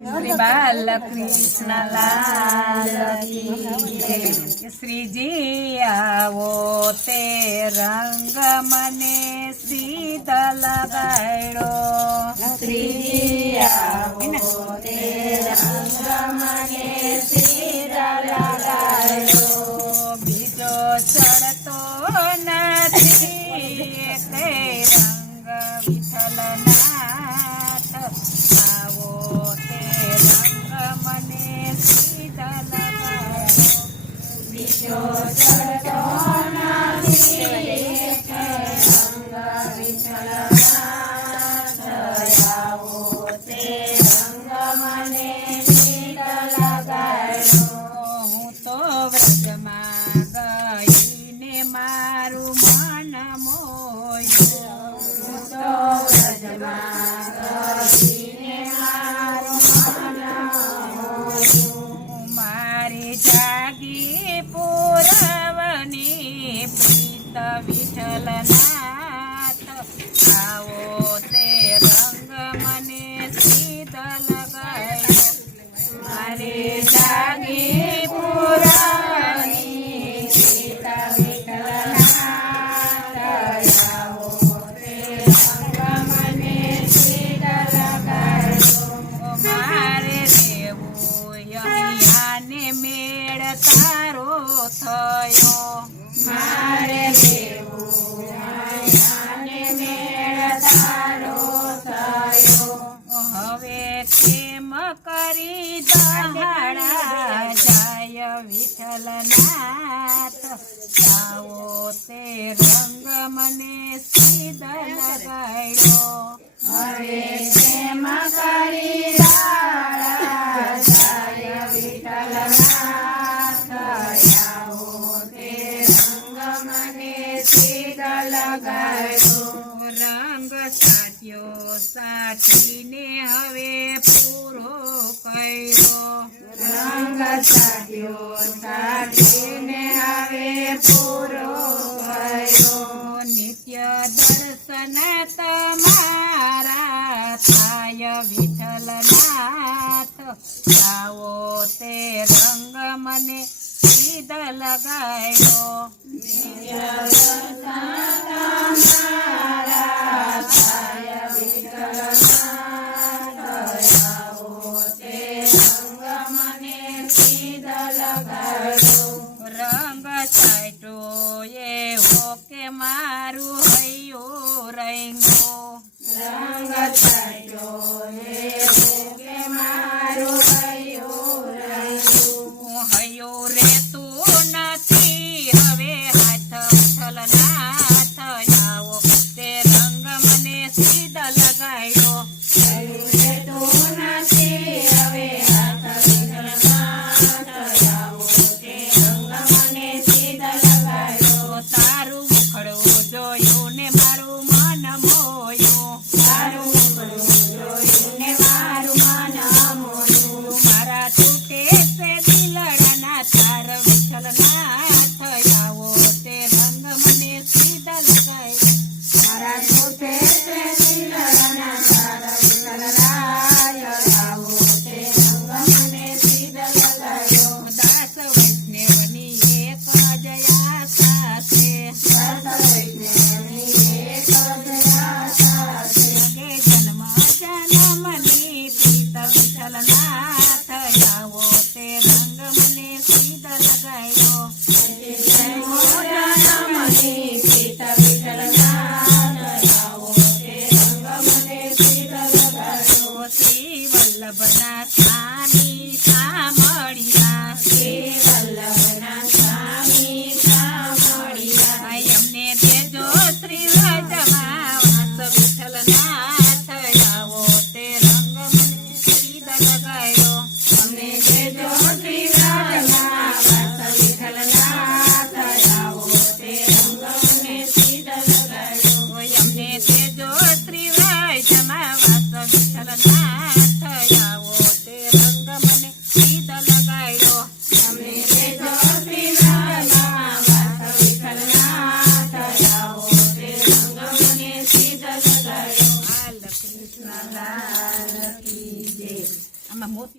શ્રી બાલકૃષ્ણ લાલ કી જય। શ્રીજી આવો તે રંગ મને સીધ લગાડ્યો। શ્રીજી આવો તે રંગ મને સીધ લગાડ્યો। બીજો ચડતો નથી તે રંગ વિઠ્ઠલનાથ આવો તે રંગ મને સીધ લગાડ્યો। બીજો ચડતો નથી તે રંગ વિઠ્ઠલનાથ આવો તે રંગ મને સીધ લગાડ્યો। હું તો વ્રજમાં ગઈને મારું મન મોયું। હું તો વ્રજમાં ગઈને મારું મન મોયું। મારી જાગી પુરવની પ્રીત વિઠ્ઠલનાથ આવો તે રંગ મને સીધ લગાડ્યો। મારે જાગી પુરાની સીતા વિઠ્ઠલનાથ આવો તે રંગ મને સીધા લગાડ્યો। મારે દેવું યમિયાને મેળ તારો થયો। મારે દેવું માયાને મેળ તારો થયો। હવે કેમ કરી દહાડા જાય વિઠ્ઠલનાથ આવો તે રંગ મને સીધ લગાડ્યો। હવે પ્રેમ કરી દાડા જાય વિઠ્ઠલનાથ આવો તે રંગ મને સીધા લગાડ્યો। રંગ સાટ્યો સાટીને હવે પૂરો કર્યો। રંગ સાટ્યો સાટીને હવે પૂરો કર્યો। નિત્ય દર્શન તમારા થાય વિઠ્ઠલનાથ આવો તે રંગ મને સીધ લગાડ્યો। નિત્ય દર્શન તમારા થાય વિઠ્ઠલનાથ આવો તે રંગ મને સીધા લગાડ્યો। રંગ સાટ્યો એવો કે મારું હૈયું રેંગો। રંગ સાટ્યો એવો કે મારું હૈયું રહ્યું। હૈયું રેતું નથી હવે હાથ વિઠ્ઠલનાથ આવો તે રંગ મને સીધ લગાડ્યો। હૈયું રહેતું નથી હવે હાથ વિઠ્ઠલનાથ આવો તે રંગ મને સીધા લગાડ્યો। તારું મુખડું જોયું ને મારું મન મોયું। તારું મુખડું જોયું ને મારું મન મોયું। મારા તૂટે છે દિલડાના તાર વિઠ્ઠલનાથ આવો તે રંગ મને સીધ લગાડ્યો। મારા છૂટે છે દિલના તારા વિઠ્ઠલરાય આવો તે રંગ મને સીધા લગાડ્યો। દાસ વૈષ્ણવની એક જ આશા છે। દાસ વૈષ્ણવની એક જ આશા છે। કે જન્મ જન્મની પ્રીત વિઠ્ઠલનાથ આવો તે રંગ મને સીધ લગાડ્યો। જન્મની પ્રીત વિઠ્ઠલનાથ આવો તે રંગ મને સીધા લગાડ્યો। શ્રી વલ્લભના સ્વામી સામળિયા। શ્રી વલ્લભના સ્વામી સામળિયા। એમને દેજો શ્રી વ્રજમાં વાસ વિઠ્ઠલનાથ આવો તે રંગ મને સીધ લગાડ્યો। અમને દેજો શ્રી વ્રજમાં વાસ વિઠ્ઠલનાથ આવો તે રંગ મને સીધા લગાડ્યો। એમને દેજો શ્રી વ્રજમાં વાસ વિઠ્ઠલનાથ આવો તે રંગ મને મોતી